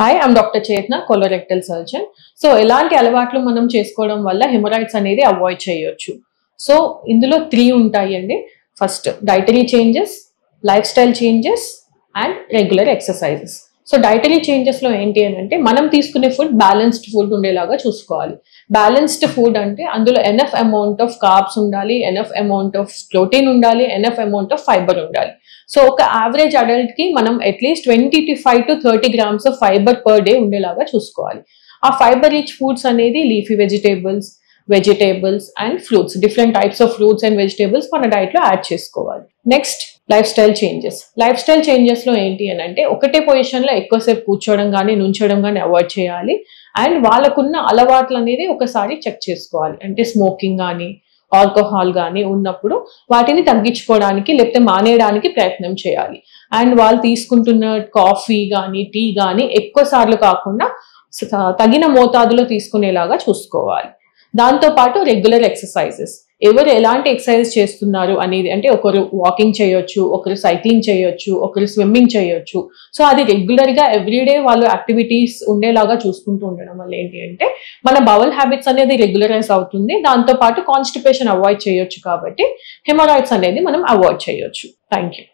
Hi, I'm Dr. Chetna, colorectal surgeon. So, ఎలాంటి అలవాట్లు మనం చేసుకోవడం వల్ల హెమరాయిడ్స్ అనేది అవాయిడ్ చేయొచ్చు. సో, ఇందులో 3 ఉంటాయండి. First dietary changes, lifestyle changes and regular exercises. So, dietary చేంజెస్లో ఏంటి అని అంటే మనం తీసుకునే ఫుడ్ బ్యాలెన్స్డ్ ఫుడ్ ఉండేలాగా చూసుకోవాలి. బ్యాలెన్స్డ్ ఫుడ్ అంటే అందులో ఎనఫ్ అమౌంట్ ఆఫ్ కార్బ్స్ ఉండాలి, ఎనఫ్ అమౌంట్ ఆఫ్ ప్రోటీన్ ఉండాలి, ఎనఫ్ అమౌంట్ ఆఫ్ ఫైబర్ ఉండాలి. సో ఒక యావరేజ్ అడల్ట్ కి మనం at least 25 to 30 grams of fibre per day ఉండేలాగా చూసుకోవాలి. ఆ ఫైబర్ రిచ్ ఫుడ్స్ అనేది leafy vegetables and fruits, different types of fruits and vegetables మన డైట్ లో యాడ్ చేసుకోవాలి. నెక్స్ట్ లైఫ్ స్టైల్ చేంజెస్ లో ఏంటి అని అంటే ఒకటే పొజిషన్ లో ఎక్కువసేపు కూర్చోవడం కానీ నుంచోవడం కానీ అవాయిడ్ చేయాలి. అండ్ వాళ్ళకున్న అలవాట్లు అనేది ఒకసారి చెక్ చేసుకోవాలి. అంటే స్మోకింగ్ కానీ ఆల్కహాల్ కానీ ఉన్నప్పుడు వాటిని తగ్గించుకోవడానికి లేకపోతే మానేయడానికి ప్రయత్నం చేయాలి. అండ్ వాళ్ళు తీసుకుంటున్న కాఫీ కానీ టీ కానీ ఎక్కువ సార్లు కాకుండా తగిన మోతాదులో తీసుకునేలాగా చూసుకోవాలి. దాంతోపాటు రెగ్యులర్ ఎక్సర్సైజెస్, ఎవరు ఎలాంటి ఎక్సర్సైజ్ చేస్తున్నారు అనేది, అంటే ఒకరు వాకింగ్ చేయొచ్చు, ఒకరు సైక్లింగ్ చేయొచ్చు, ఒకరు స్విమ్మింగ్ చేయొచ్చు. సో అది రెగ్యులర్గా ఎవ్రీడే వాళ్ళు యాక్టివిటీస్ ఉండేలాగా చూసుకుంటూ ఉండడం వల్ల ఏంటి అంటే మన బవల్ హ్యాబిట్స్ అనేది రెగ్యులరైజ్ అవుతుంది. దాంతోపాటు కాన్స్టిపేషన్ అవాయిడ్ చేయొచ్చు. కాబట్టి హెమరాయిడ్స్ అనేది మనం అవాయిడ్ చేయొచ్చు. Thank you.